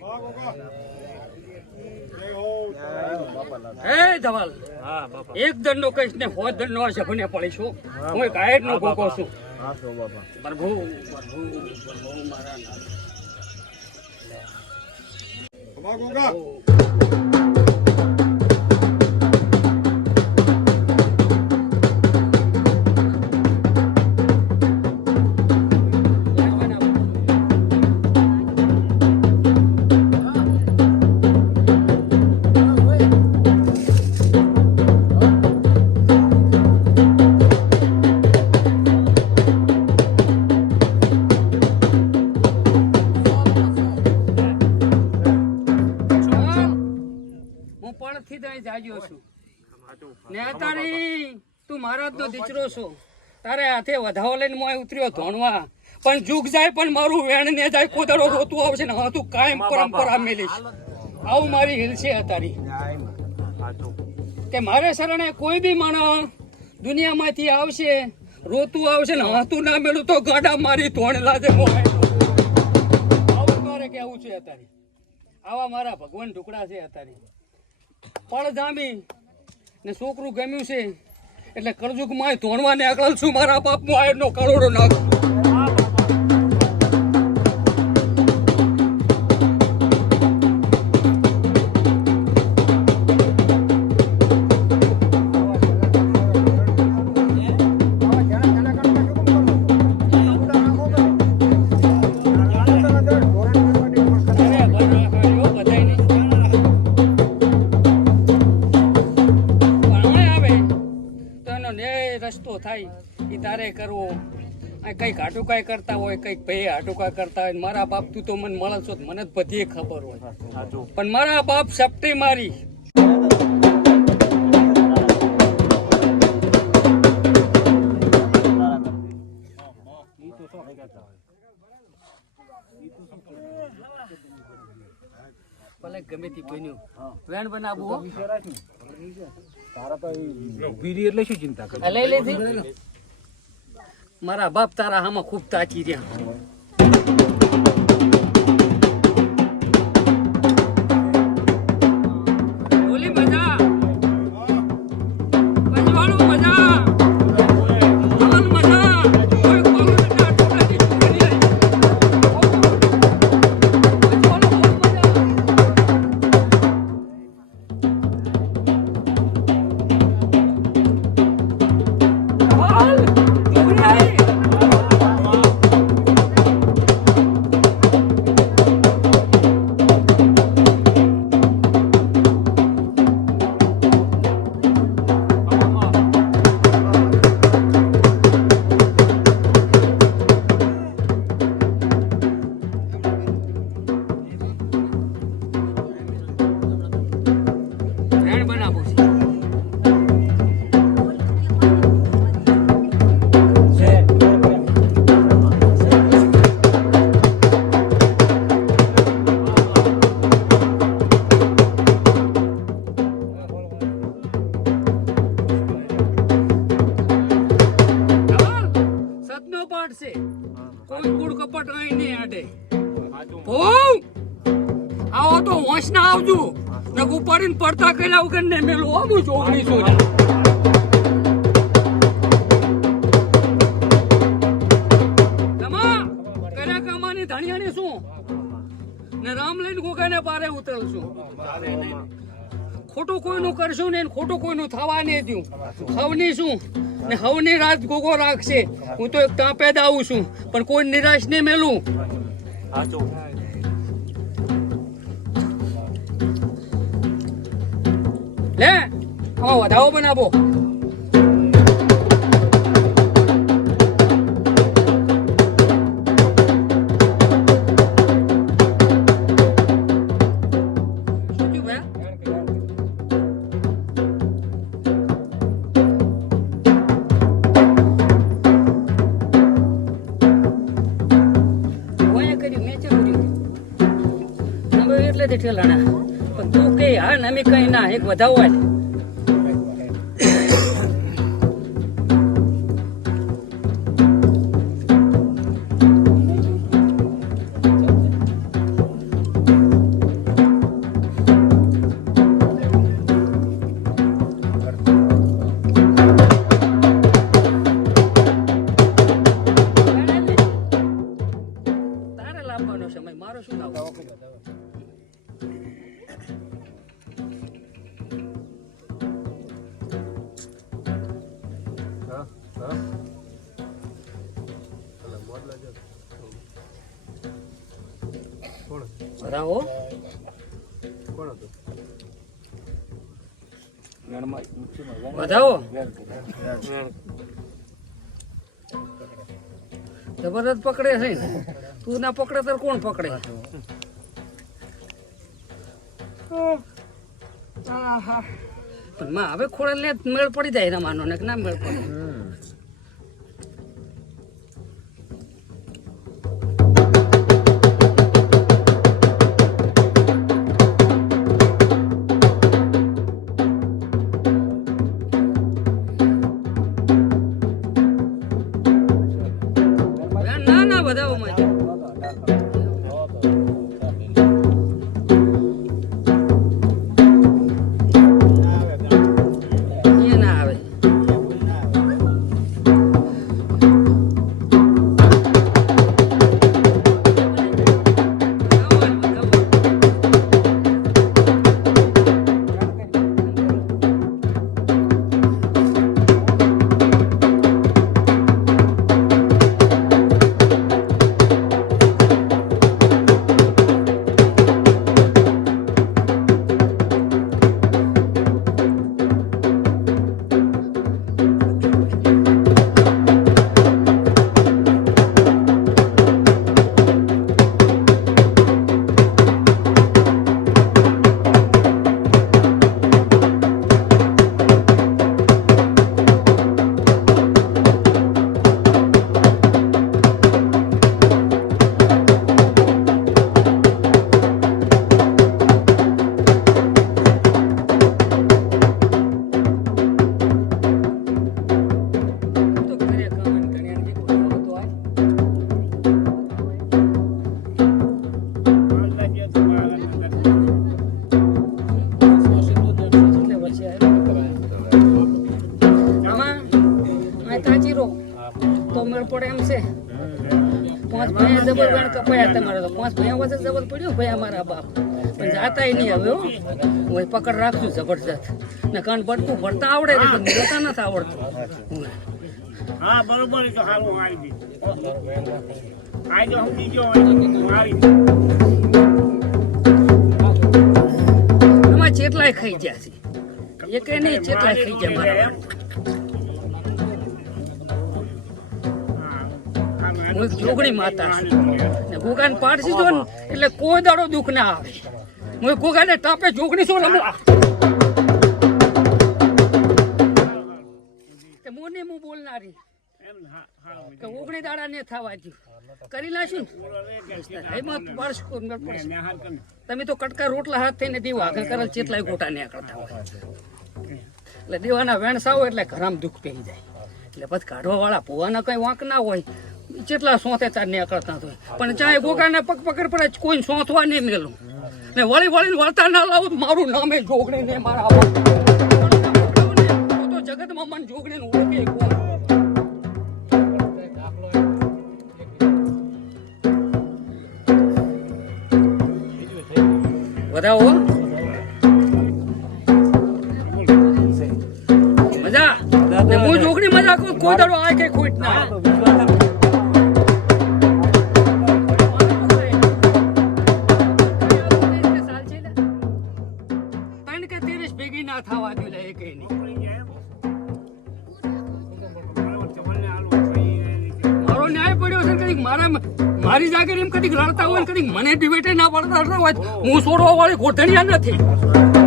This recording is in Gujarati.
હે ધવલ, એક દંડો કહીશ ને હો દંડો સભને પડીશું. હું એક આયત નો ભોગો છું. પ્રભુ મારા તું મારા તો દીકરો છો. તારે હાથે વધાવો લઈને મોય ઉતર્યો ધોણવા, પણ જુગ જાય પણ મારું વેણ ને જાય કોદડો રોતું આવશે ને હા તું કાયમ પરંપરા મેલીશ. આવું મારી હિલ છે તારી કે મારે શરણે કોઈ બી માણસ દુનિયામાંથી આવશે રોતું આવશે ને હાથું ના મેળું તો ગાડા મારી ધોણ લાજે મોય. આવું મારે કેવું છે તારી. આવા મારા ભગવાન ટુકડા છે તારી. પણ જામી ને છોકરું ગમ્યું છે એટલે કરજુક માં ધોણવા ને અકળ છું. મારા બાપ નો આયર નો કરોડો નાખ. રસ્તો થાય એ તારે કરવો. કઈક હાટુકાઈ કરતા હોય, કઈક ભાઈ હાટુકાઈ કરતા હોય. મારા બાપ તું તો મને મળે છો મને જ બધી ખબર હોય, પણ મારા બાપ સપટી મારી. ભલે ગમે તે બન્યું વેણ બનાવવું તારા તો વીરી એટલે શું ચિંતા કરે. લઈ લેજે. મારા બાપ તારા આમાં ખૂબ તાકી રહ્યા. બોલી મજા પંજવાળું મજા અમન મજા કોઈ કોલો ના ટુકડી ટુકડી કોઈ કુડ કપટ રહી નહીં આડે. આવો તો હોશ ના આવજો ને ઉપાડીને પડતા કર્યા વગર ને મેલું આવું ચોગણી છો. કર્યા કમાની ધણિયાની શું ને રામ લઈને ગોગાને પારે ઉતરશું. ખોટું કોઈનું કરશું ને ખોટું કોઈનું થવા નહીં દઉં. હવની શું ને હવની રાત ગોગો રાખશે. હું તો એક તાપે જ આવું છું પણ કોઈ નિરાશ નહીં મેલું. લે આમાં વધાવો બનાવો. ઠેલાણા પણ તું કઈ હા ને અમે કઈ ના એક વધાવો હોય. બરાવો વધાવો જબરદસ્ત પકડે છે ને તું ના પકડે તો કોણ પકડે પણ માં હવે ખોળે લે મેળ પડી જાય એના માનો ને ના મેળ પડે ના ના વધાવો માં તો મેળ પડે એમ છે 5 ભાઈ જબર ગણ કપાયા તમારે તો 5 ભાઈ વચ્ચે જબર પડ્યો ભાઈ અમારા બાપ પણ જાતાય નહીં હવે હું પકડ રાખશું જબરજસ્ત ને કાન બટકું ભરતા આવડે ને જોતા નથી આવડતું હા બરોબર તો હારું આવી આજો હું બીજો મારી આમાં ચેટલાય ખાઈ ગયા છે એકે નહીં ચેટલાય ખાઈ ગયા મારા હું જોગણી માતા છું ને ગુગાને પાડશી જો ને એટલે કોઈ દાડો દુઃખ ના આવે હું ગુગાને ટાપે જોગણી છું રમવા મોને હું બોલનારી કે ઓગણી દાડા ને થવા દઉં કરી લાશું ને એમાં પાડશ તમે તો કટકા રોટલા હાથ થઈને દેવા આગળ કરેલ ચેટલાય ગોટા નીકળતા હોય એટલે દેવાના વેણસાવો એટલે ઘરામ દુઃખ પડી જાય એટલે પછી કાઢવા વાળા ભુવાના કઈ વાંક ના હોય જેટલા સોંતે તાર નીકળતા હોય પણ ચાહે ગોગાને પગ પકડ પડે કોઈ સોંથવા નહીં મેલું ને વળી વળીને વળતા ના લાવું મારું નામે જોગણી ને મારા તો જગતમાં મન જોગણી ઓળખે કોણ વધાવો મજા ને હું જોગણી મજા કોઈ દાડો આ કે ખોટ ના થવા દે લે કઈ નહીં મારો ન્યાય પડ્યો છે કઈક મારી જાગે એમ કદીક લડતા હોય કદીક મને ડિબેટે ના પડતા હોય હું છોડવા વાળી ગોઠણિયા નથી